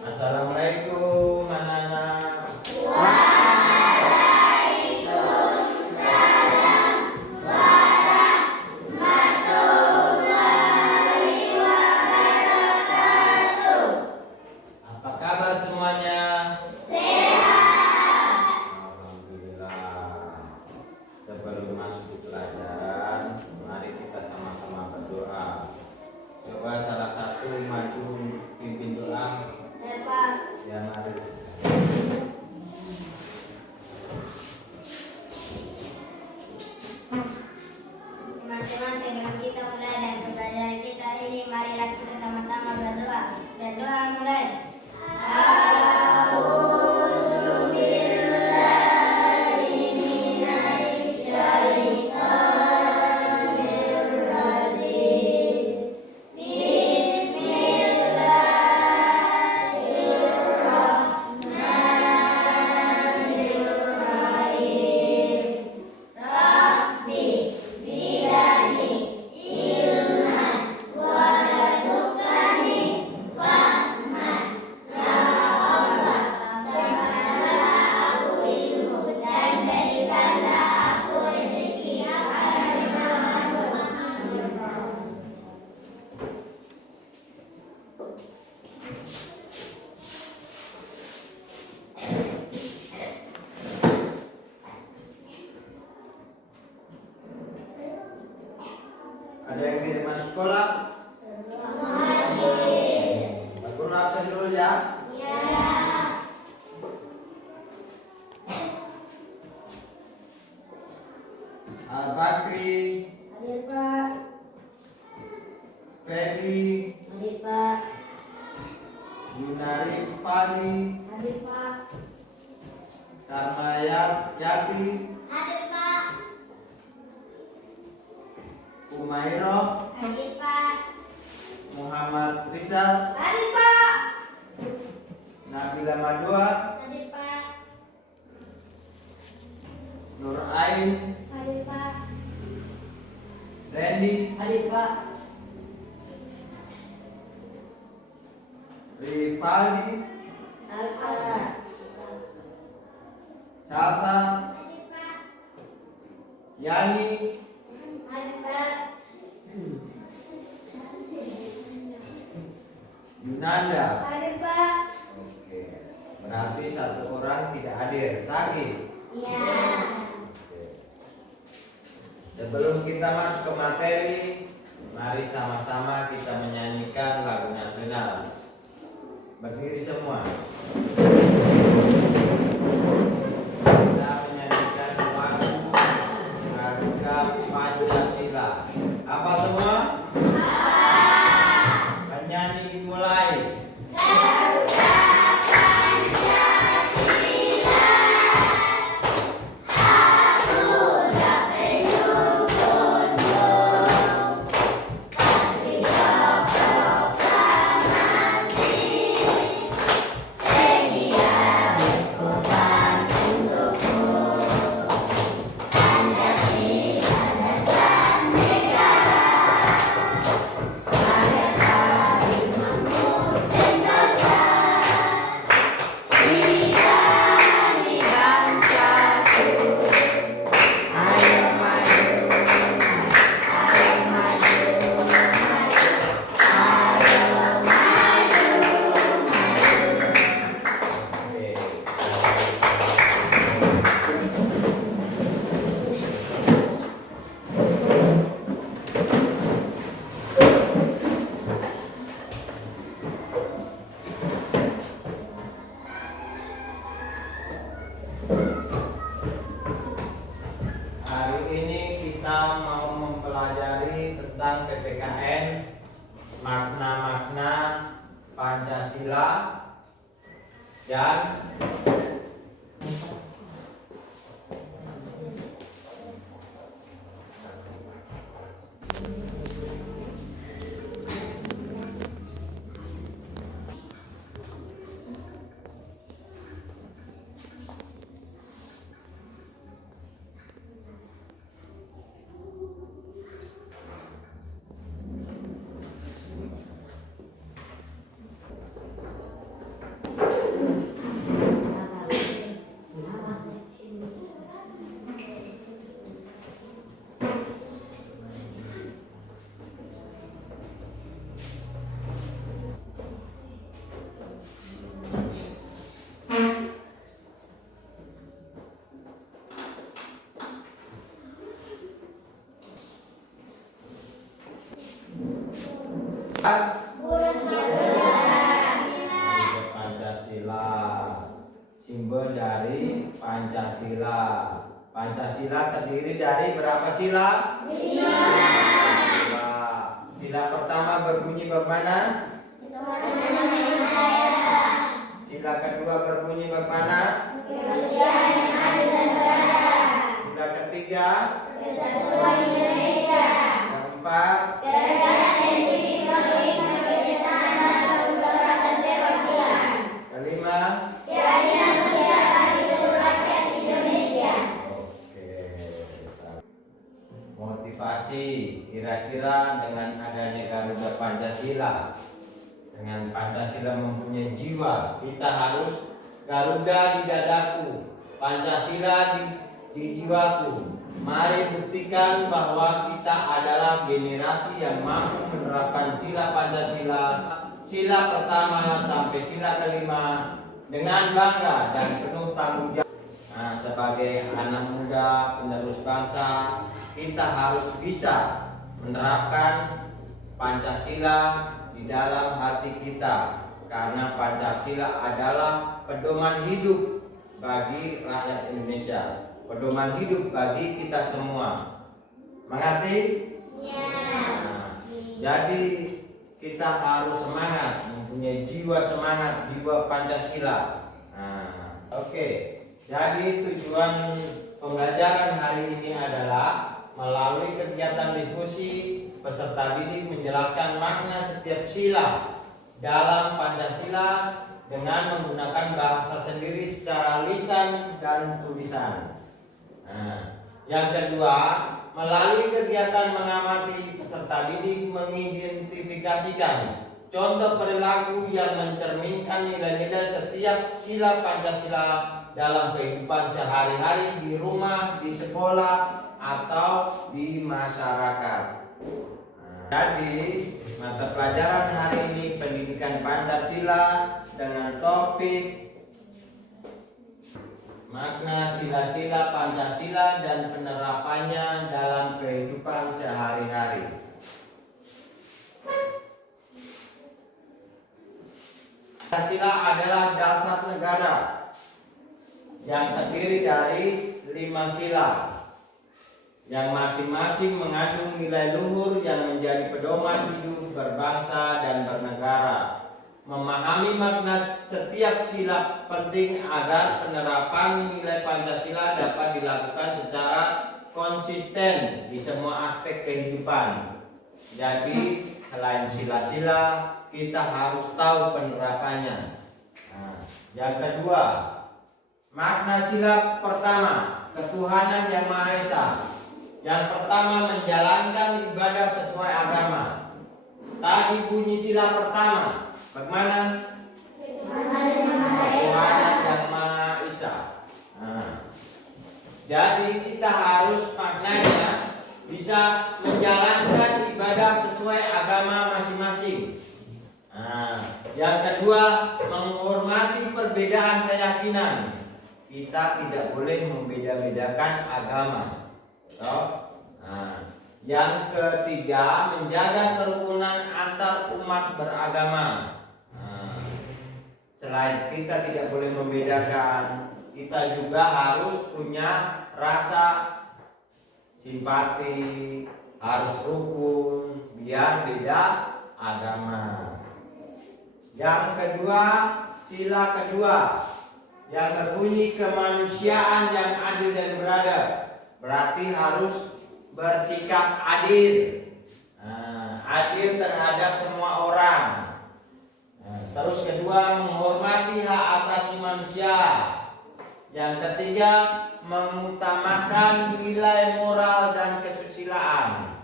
Assalamualaikum anak-anak. Apa kabar semuanya? Sehat. Alhamdulillah. Sebelum masuk ke pelajaran, mari kita sama-sama berdoa. Coba salah satu maju pimpin doa. Ya, mari. Teman-teman, sebelum kita mulai dan pembelajaran kita ini, marilah kita sama-sama berdoa. Berdoa mulai. Ada yang tidak masuk sekolah? Pak Guru absen dulu ya. Al-Bakri, Hadir Pak. Fedi, Hadir Pak. Yunari Pali, Hadir Pak. Tarmayati, Hadir Pak. Umairo, Hadir Pak. Muhammad Rizal, Hadir Pak. Nabila Madua, Hadir Pak. Nur Ain, Hadir Pak. Randy, Hadir Pak. Rivaldi, Hadir Pak. Salsa, Hadir Pak. Yani, Hadir Pak. Yunanda. Hadir Pak. Oke, berarti satu orang tidak hadir. Sakit. Iya. Oke. Sebelum kita masuk ke materi, mari sama-sama kita menyanyikan lagu nasional. Berdiri semua. Kita menyanyikan lagu Garuda Pancasila. Apa semua? Penyanyi dimulai. Hari ini kita mau mempelajari tentang PPKN, makna-makna Pancasila, dan Pancasila. Simbol dari Pancasila. Pancasila terdiri dari berapa sila? 5. Sila pertama berbunyi bagaimana? Sila kedua berbunyi bagaimana? Sila ketiga? Keempat? Kelima? Motivasi kira-kira dengan adanya Garuda Pancasila, dengan Pancasila mempunyai jiwa, kita harus Garuda di dadaku, Pancasila di jiwaku. Mari buktikan bahwa kita adalah generasi yang mampu menerapkan sila Pancasila, sila pertama sampai sila kelima dengan bangga dan penuh tanggung jawab. Nah, sebagai anak muda penerus bangsa, kita harus bisa menerapkan Pancasila di dalam hati kita, karena Pancasila adalah pedoman hidup bagi rakyat Indonesia, pedoman hidup bagi kita semua. Mengerti? Ya. Nah, jadi kita harus semangat, mempunyai jiwa semangat, jiwa Pancasila. Nah, oke. Jadi tujuan pembelajaran hari ini adalah melalui kegiatan diskusi, peserta didik menjelaskan makna setiap sila dalam Pancasila dengan menggunakan bahasa sendiri secara lisan dan tulisan. Nah, yang kedua, melalui kegiatan mengamati, peserta didik mengidentifikasikan contoh perilaku yang mencerminkan nilai-nilai setiap sila Pancasila dalam kehidupan sehari-hari di rumah, di sekolah, atau di masyarakat. Jadi mata pelajaran hari ini pendidikan Pancasila dengan topik makna sila-sila Pancasila dan penerapannya dalam kehidupan sehari-hari. Pancasila adalah dasar negara yang terdiri dari 5 sila yang masing-masing mengandung nilai luhur yang menjadi pedoman hidup berbangsa dan bernegara. Memahami makna setiap sila penting agar penerapan nilai Pancasila dapat dilakukan secara konsisten di semua aspek kehidupan. Jadi selain sila-sila, kita harus tahu penerapannya. Nah, yang kedua, makna sila pertama, ketuhanan yang Maha Esa. Yang pertama, menjalankan ibadah sesuai agama. Tadi bunyi sila pertama, bagaimana? Ketuhanan yang Maha Esa. Nah, jadi kita harus maknanya bisa menjalankan ibadah sesuai agama masing-masing. Nah, yang kedua, menghormati perbedaan keyakinan. Kita tidak boleh membeda-bedakan agama. Nah, yang ketiga, menjaga kerukunan antar umat beragama. Nah, selain kita tidak boleh membedakan, kita juga harus punya rasa simpati, harus rukun, biar beda agama. Yang kedua, sila kedua yang berbunyi kemanusiaan yang adil dan beradab, berarti harus bersikap adil. Nah, adil terhadap semua orang. Nah, terus kedua, menghormati hak asasi manusia. Yang ketiga, mengutamakan nilai moral dan kesusilaan.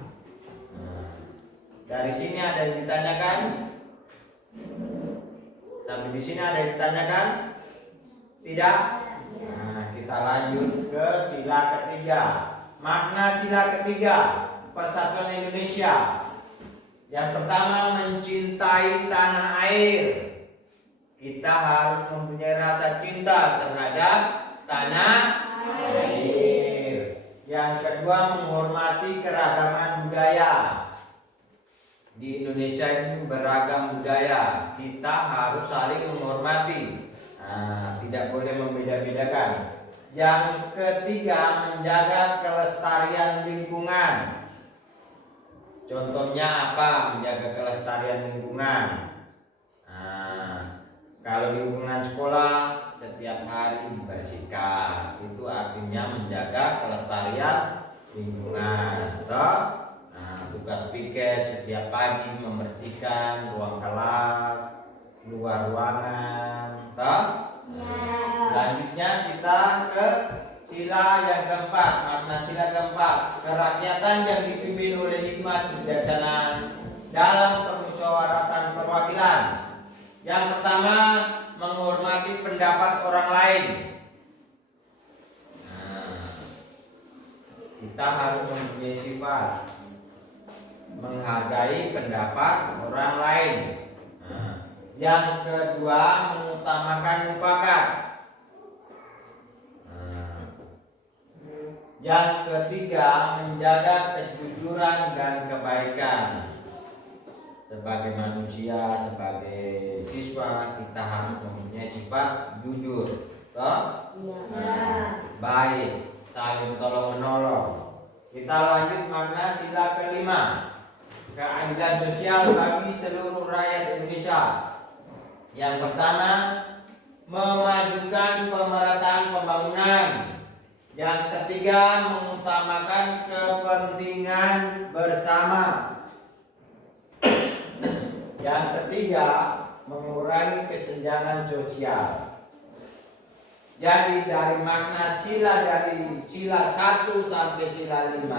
Nah, dari sini ada yang ditanyakan? Sampai di sini ada yang ditanyakan? Tidak? Nah, kita lanjut ke sila ketiga. Makna sila ketiga, persatuan Indonesia. Yang pertama, mencintai tanah air. Kita harus mempunyai rasa cinta terhadap tanah air. Yang kedua, menghormati keragaman budaya. di Indonesia ini beragam budaya, kita harus saling menghormati. Tidak boleh membeda-bedakan. Yang ketiga, menjaga kelestarian lingkungan. Contohnya apa? Menjaga kelestarian lingkungan. Kalau lingkungan sekolah setiap hari dibersihkan, itu artinya menjaga kelestarian lingkungan. Tugas piket setiap pagi membersihkan ruang kelas, luar ruangan. Selanjutnya kita ke sila yang keempat. Makna sila keempat, kerakyatan yang dipimpin oleh hikmat kebijaksanaan dalam permusyawaratan perwakilan. Yang pertama, menghormati pendapat orang lain. Kita harus mempunyai sifat menghargai pendapat orang lain. Yang kedua, mengutamakan mufakat. Yang ketiga, menjaga kejujuran dan kebaikan. Sebagai manusia, sebagai siswa, kita harus mempunyai sifat jujur, baik, saling tolong menolong. Kita lanjut makna sila kelima, keadilan sosial bagi seluruh rakyat Indonesia. Yang pertama, memajukan pemerataan pembangunan. Yang ketiga, mengutamakan kepentingan bersama. Yang ketiga, mengurangi kesenjangan sosial. Jadi dari makna sila, dari sila 1 sampai sila 5,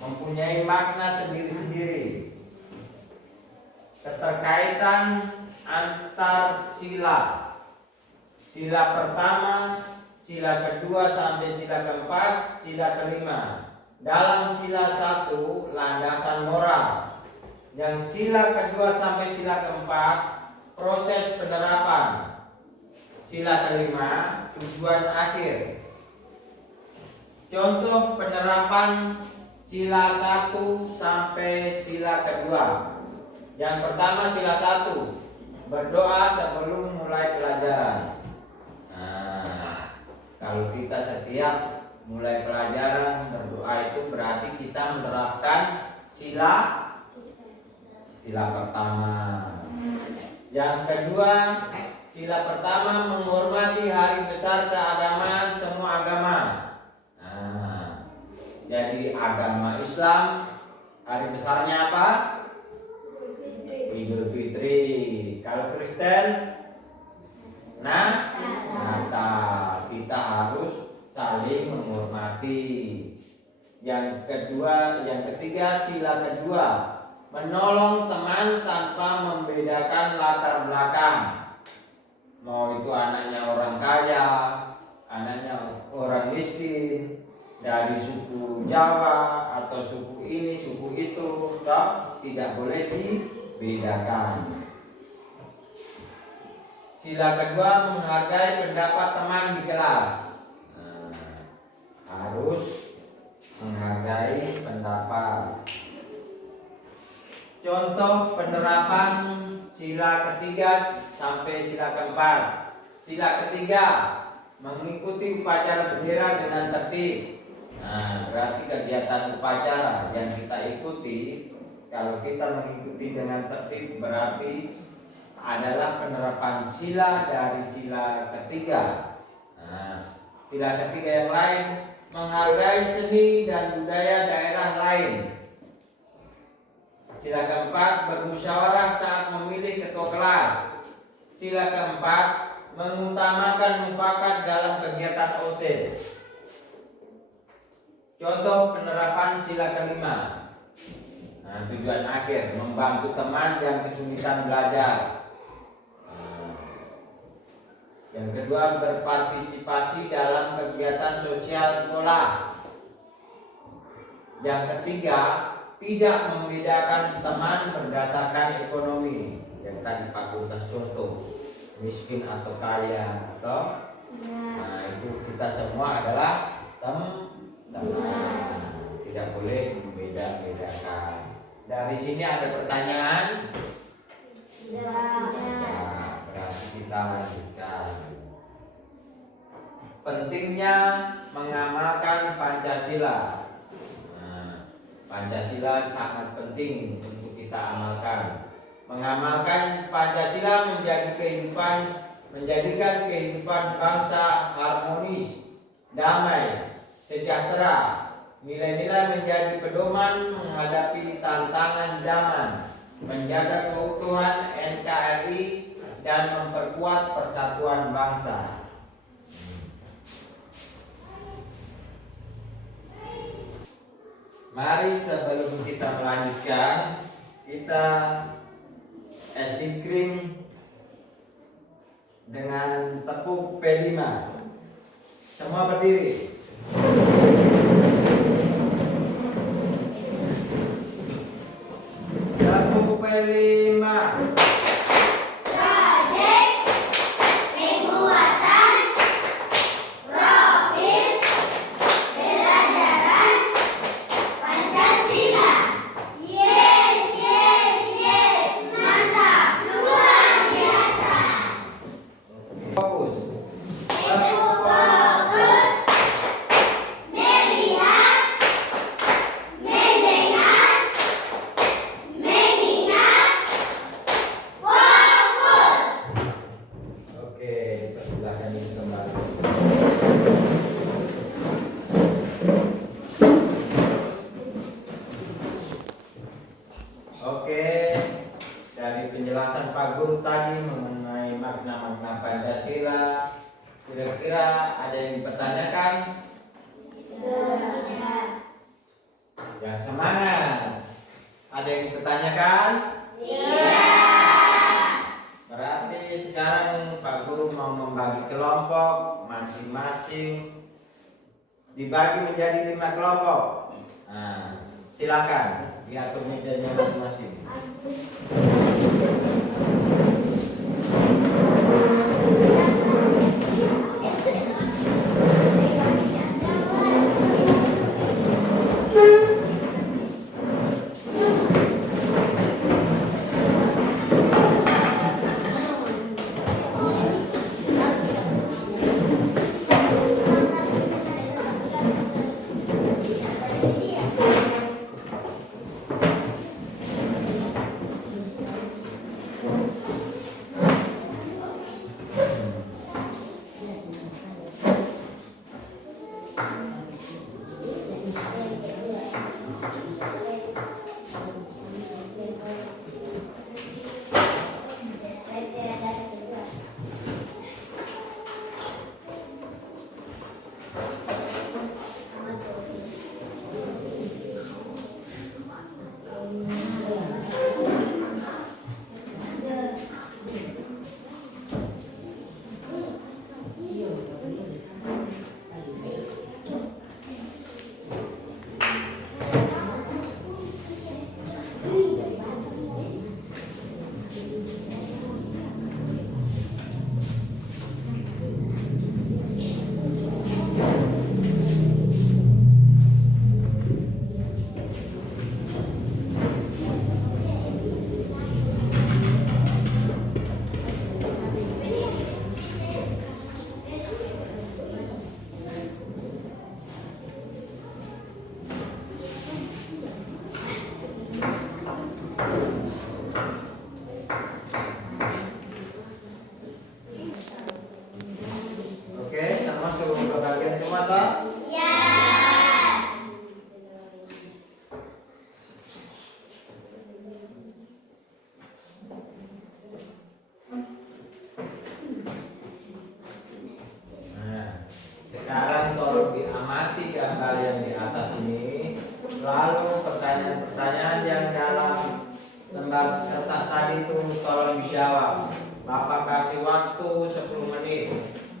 mempunyai makna sendiri-sendiri. Keterkaitan antar sila. Sila pertama, sila kedua sampai sila keempat, sila kelima. Dalam sila 1, landasan moral. Yang sila kedua sampai sila keempat, proses penerapan. Sila kelima, tujuan akhir. Contoh penerapan sila 1 sampai sila kedua. Yang pertama, sila 1, berdoa sebelum mulai pelajaran. Kalau kita setiap mulai pelajaran berdoa, itu berarti kita menerapkan sila pertama. Yang kedua, sila pertama, menghormati hari besar keagamaan semua agama. Jadi agama Islam, hari besarnya apa? Idul Fitri. Kalau Kristen, Natal. Kita harus saling menghormati. Yang ketiga, sila kedua, menolong teman tanpa membedakan latar belakang. Mau itu anaknya orang kaya, anaknya orang miskin, dari suku Jawa atau suku ini, suku itu, tidak boleh dibedakan. Sila kedua, menghargai pendapat teman di kelas. Harus menghargai pendapat. Contoh penerapan sila ketiga sampai sila keempat. Sila ketiga, mengikuti upacara bendera dengan tertib. Berarti kegiatan upacara yang kita ikuti, kalau kita mengikuti dengan tertib, berarti adalah penerapan sila dari sila ketiga. Sila ketiga yang lain, menghargai seni dan budaya daerah lain. Sila keempat, bermusyawarah saat memilih ketua kelas. Sila keempat, mengutamakan mufakat dalam kegiatan OSIS. Contoh penerapan sila kelima. Tujuan akhir, membantu teman yang kesulitan belajar. Yang kedua, berpartisipasi dalam kegiatan sosial sekolah. Yang ketiga, tidak membedakan teman berdasarkan ekonomi. Yang tadi fakultas contoh, miskin atau kaya, atau itu kita semua adalah teman. Tidak boleh membeda-bedakan. Dari sini ada pertanyaan? Tidak. Nah, berarti kita lanjutkan. Pentingnya mengamalkan Pancasila. Nah, Pancasila sangat penting untuk kita amalkan. Mengamalkan Pancasila menjadikan kehidupan bangsa harmonis, damai, sejahtera. Nilai-nilai menjadi pedoman menghadapi tantangan zaman, menjaga keutuhan NKRI dan memperkuat persatuan bangsa. Mari sebelum kita melanjutkan, kita krim dengan tepuk P5. Semua berdiri. Tepuk P5. Fokus. Oke, persilahkan kembali. Oke, dari penjelasan Pak Guru tadi mengenai makna-makna Pancasila, kira-kira ada yang dipertanyakan? Tidak. Yang semangat. Ada yang dipertanyakan? Berarti sekarang Pak Guru mau membagi kelompok masing-masing, dibagi menjadi 5 kelompok. Nah, silakan diatur mejanya masing-masing. Lalu pertanyaan-pertanyaan yang dalam lembar kertas tadi itu tolong dijawab. Bapak kasih waktu 10 menit.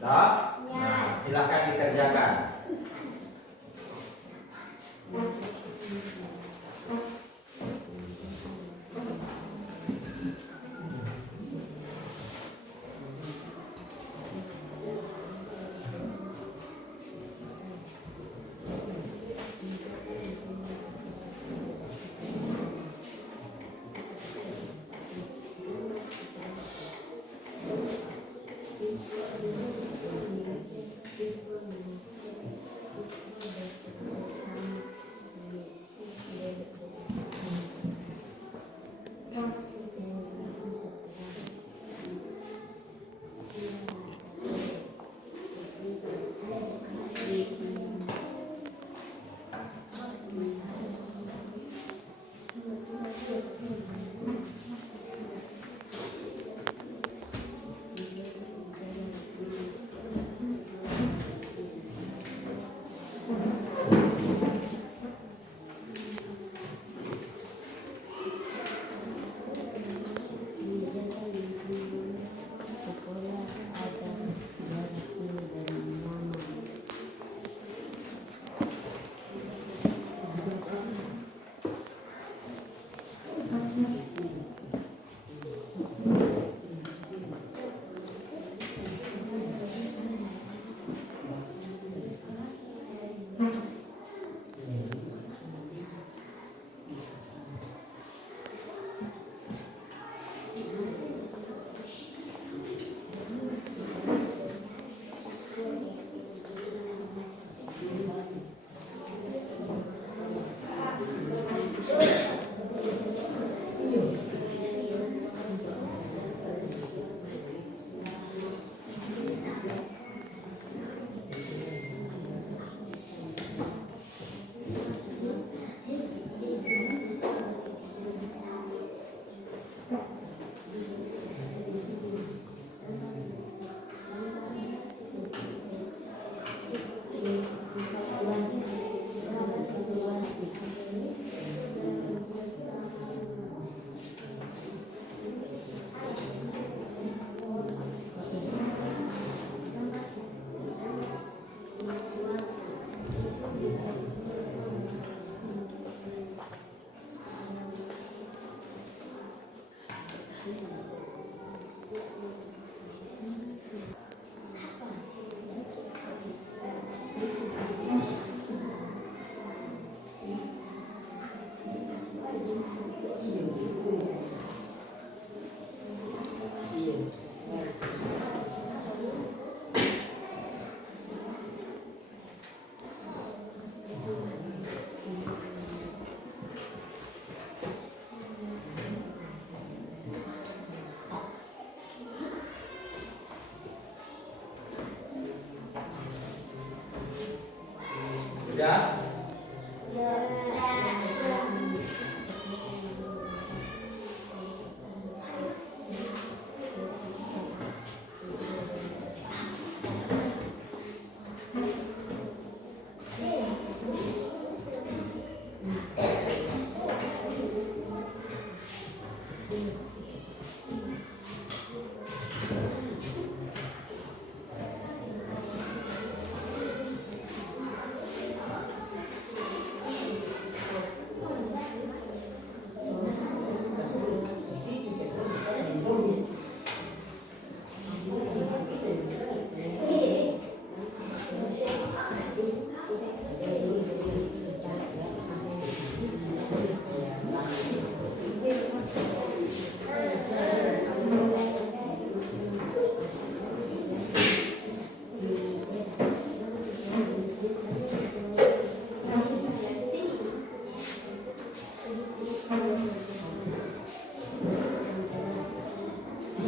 Nah, silakan dikerjakan.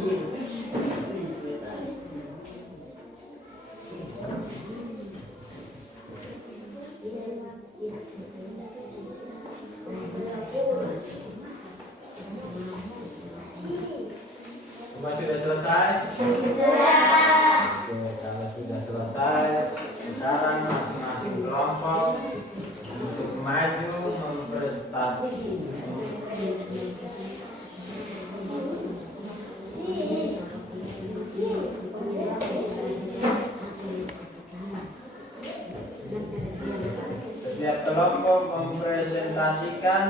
Semua sudah selesai? Sudah. Oke, kalau sudah selesai, sekarang masing-masing kelompok untuk maju mempresentasi. Setiap kelompok mempresentasikan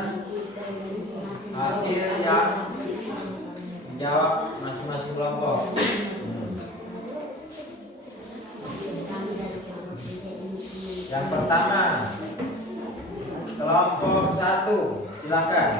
hasil yang dijawab masing-masing kelompok. Yang pertama, kelompok 1, silakan.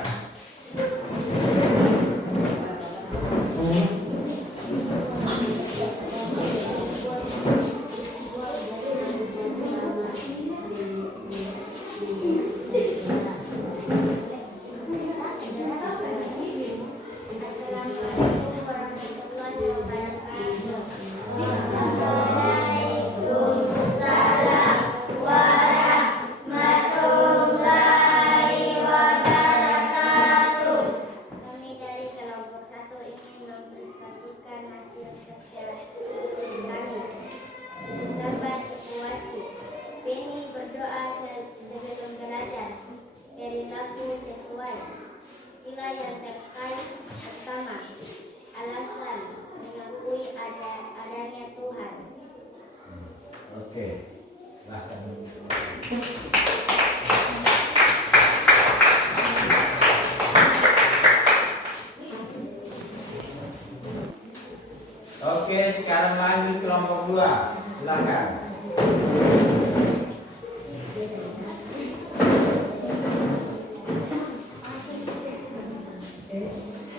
Sila yang terkait pertama, alasan mengakui adanya Tuhan. Oke, silahkan. Oke, sekarang lanjut kelompok 2, silakan.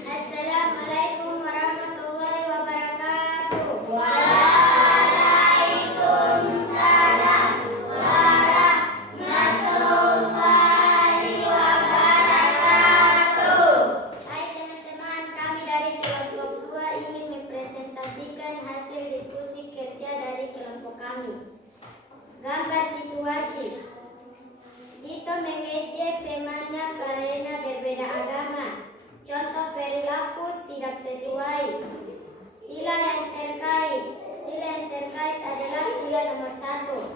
Assalamualaikum warahmatullahi wabarakatuh. Waalaikumsalam warahmatullahi wabarakatuh. Hai teman-teman, kami dari kelompok 2 ingin mempresentasikan hasil diskusi kerja dari kelompok kami. Gambar situasi. Tito mengejek temannya karena berbeda agama. Contoh perilaku tidak sesuai. Sila yang terkait adalah sila nomor 1.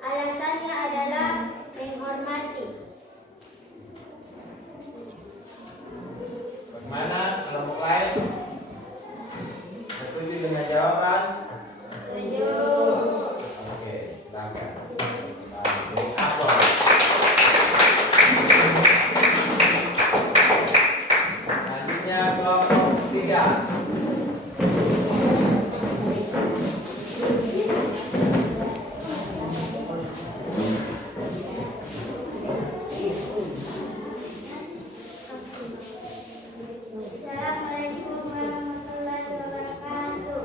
Alasannya adalah menghormati. Bagaimana kelompok lain? Setuju dengan jawaban? Setuju. Oke, silakan. Apa? Selanjutnya kelompok 3. Assalamualaikum warahmatullahi wabarakatuh.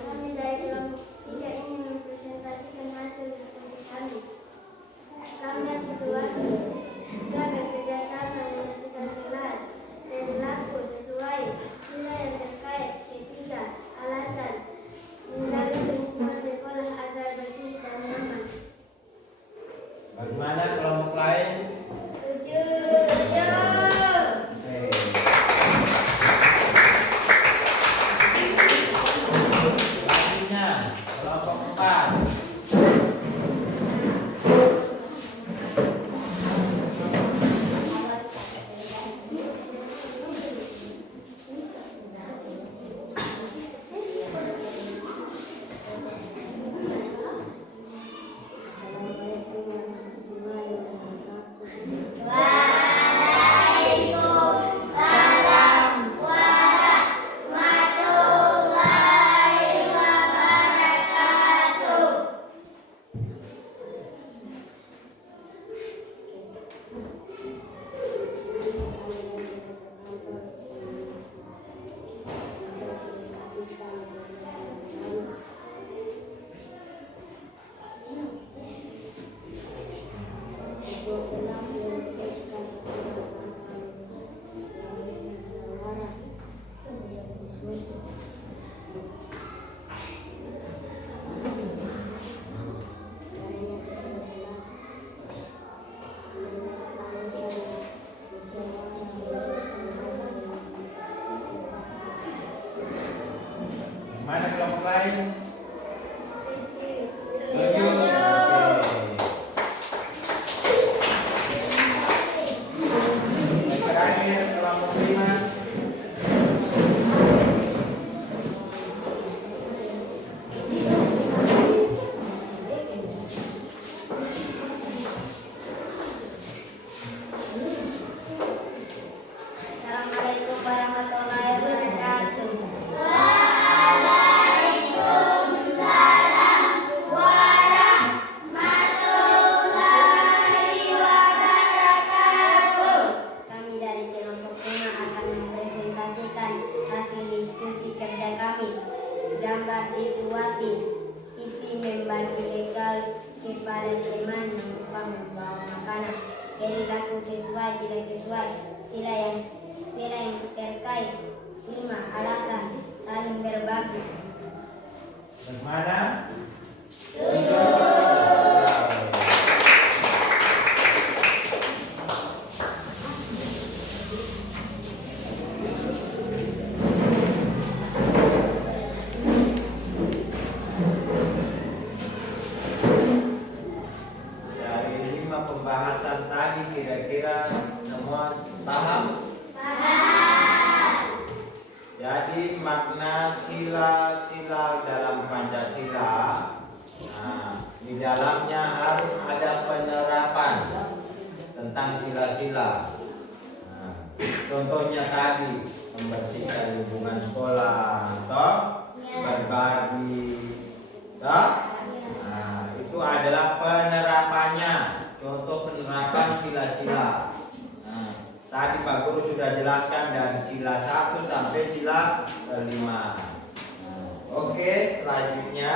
Kami dari kelompok 3 ingin mempresentasikan hasil diskusi kami. Gambar situasi. Kita bekerja sama menyelesaikan kelas. Perilaku sesuai. Sila yang terkait. Ketiga, alasan. Menjaga lingkungan sekolah agar bersih dan nyaman. Bagaimana kelompok lain? Setuju. Oke. Selanjutnya kelompok 4. Assalamualaikum warahmatullahi Mana kelompok lain? Terakhir kelompok 5. Assalamualaikum warahmatullahi wabarakatuh. Kami dari kelompok 5 akan mempresentasikan hasil diskusi kerja kami. Gambar situasi Siti membagi legal kepada teman yang lupa membawa makanan. Perilaku sesuai tidak sesuai. Sila yang terkait. 5. Alasan saling berbagi. Bagaimana? Dari 5 pembahasan tadi kira-kira semua paham? Jadi makna sila-sila dalam Pancasila, di dalamnya harus ada penerapan tentang sila-sila. Contohnya tadi membersihkan lingkungan sekolah, toh berbagi, toh. Itu adalah penerapannya, contoh penerapan sila-sila. Tadi Pak Guru sudah jelaskan dari sila 1 sampai sila 5. Oke, selanjutnya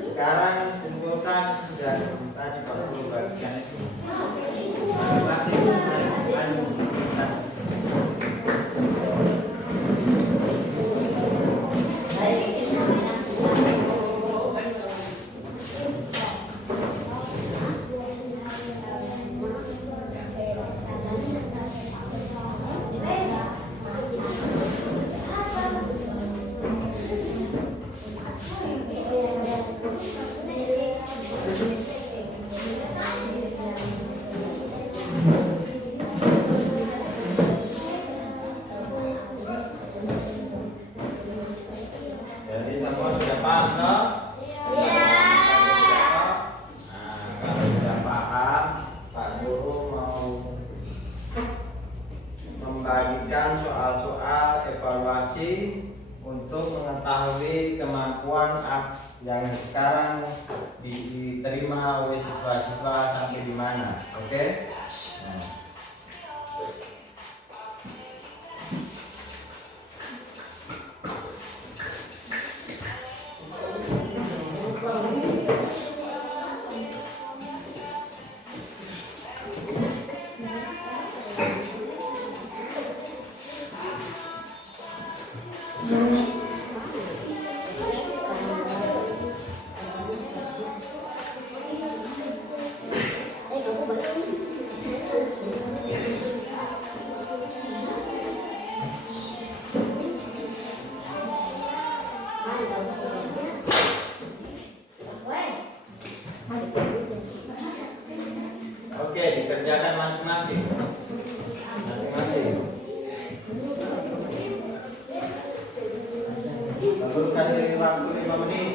sekarang simpulkan dan tadi Pak Guru bagikan itu masing-masing lanjutkan. Jadi semua sudah paham toh? Kalau sudah paham, Pak Guru mau membagikan soal-soal evaluasi untuk mengetahui kemampuan yang sekarang diterima oleh siswa-siswa sampai di mana. Oke? Oke, dikerjakan masing-masing. Lalu kasih waktu 5 menit.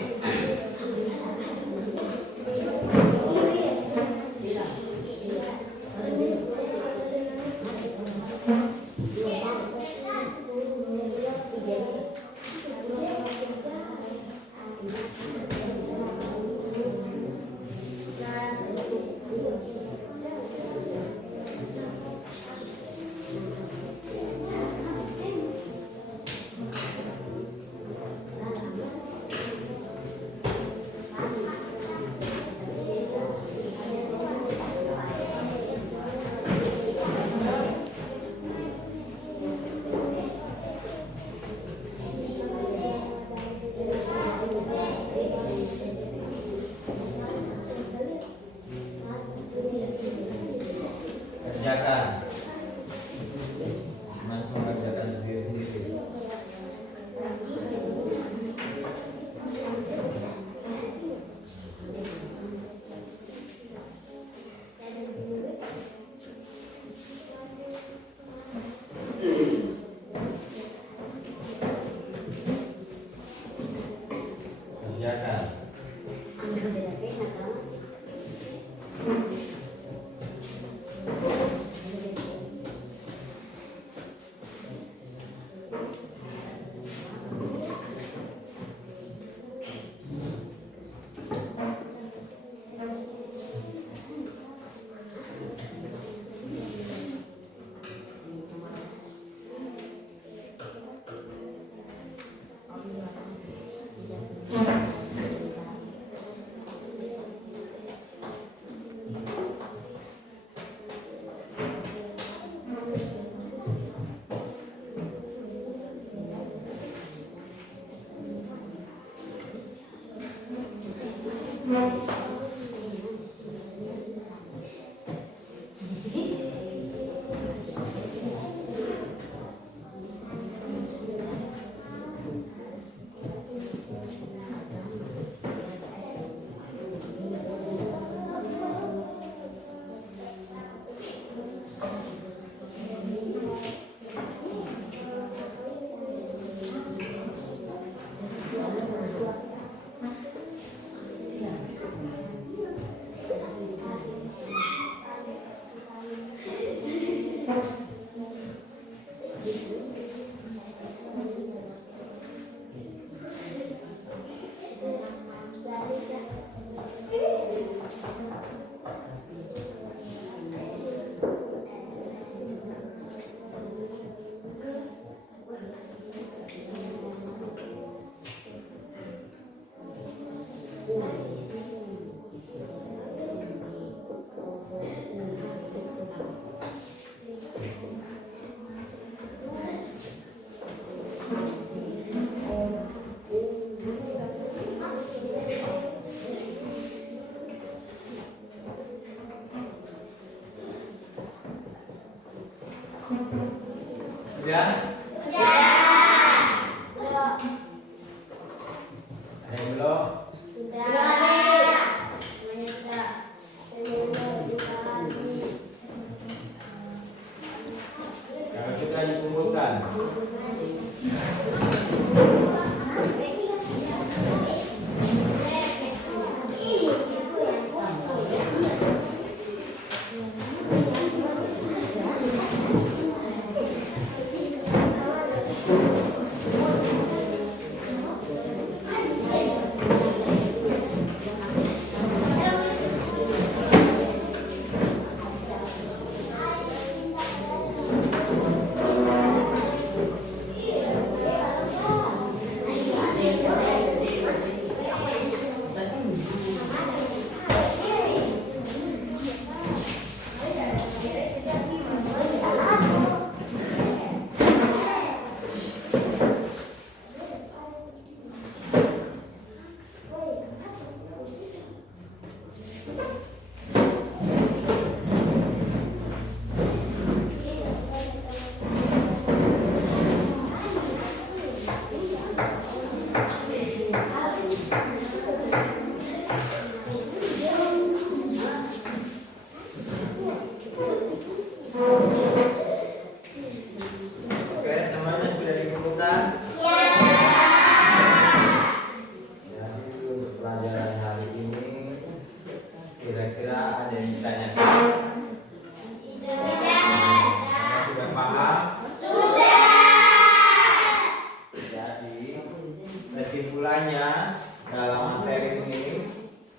Kesimpulannya dalam materi ini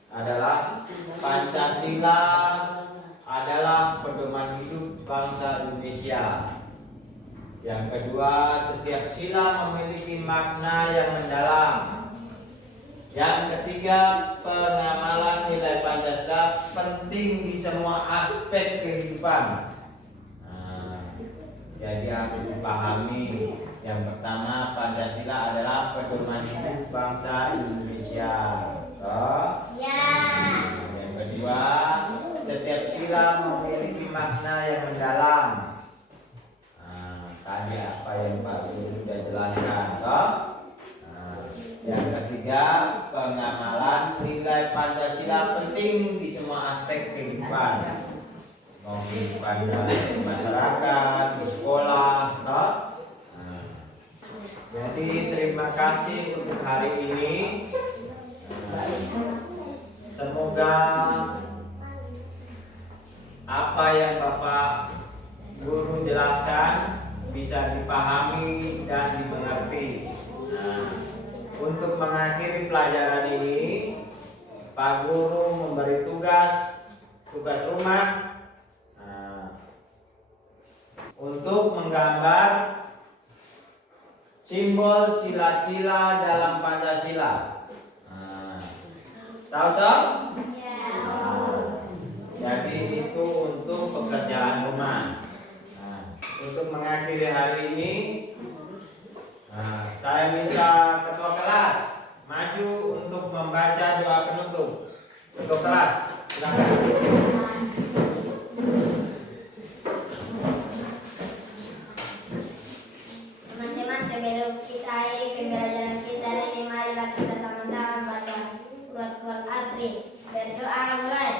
adalah Pancasila adalah pedoman hidup bangsa Indonesia. Yang kedua, setiap sila memiliki makna yang mendalam. Yang ketiga, pengamalan nilai Pancasila penting di semua aspek kehidupan. Jadi harus dipahami. Yang pertama, Pancasila adalah pedoman hidup bangsa Indonesia. Ya. Yang kedua, setiap sila memiliki makna yang mendalam. Tadi apa yang Pak Guru sudah jelaskan. Yang ketiga, pengamalan nilai Pancasila penting di semua aspek kehidupan. Kehidupan di masyarakat, di sekolah. Jadi terima kasih untuk hari ini. Semoga apa yang Bapak Guru jelaskan bisa dipahami dan dimengerti. Untuk mengakhiri pelajaran ini, Pak Guru memberi tugas rumah untuk menggambar simbol sila-sila dalam Pancasila. Tahu tak? Jadi itu untuk pekerjaan rumah. Untuk mengakhiri hari ini, saya minta ketua kelas maju untuk membaca doa penutup. Ketua kelas, silakan. Teman-teman, sebelum kita akhiri pembelajaran kita ini, marilah kita sama-sama baca surat Al-Asri. Berdoa mulai.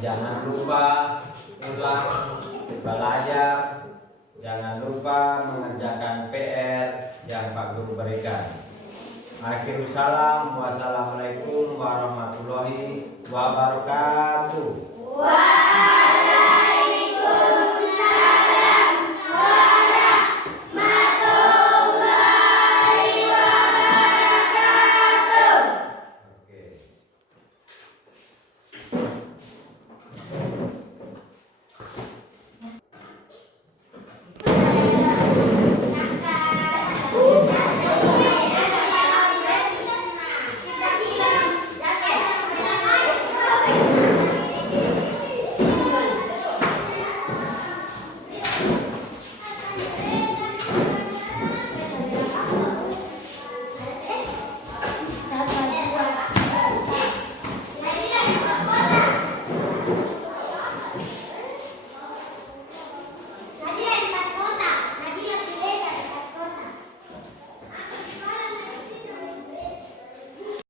Jangan lupa ulang belajar, jangan lupa mengerjakan PR yang Pak Guru berikan. Akhirul salam, wassalamualaikum warahmatullahi wabarakatuh.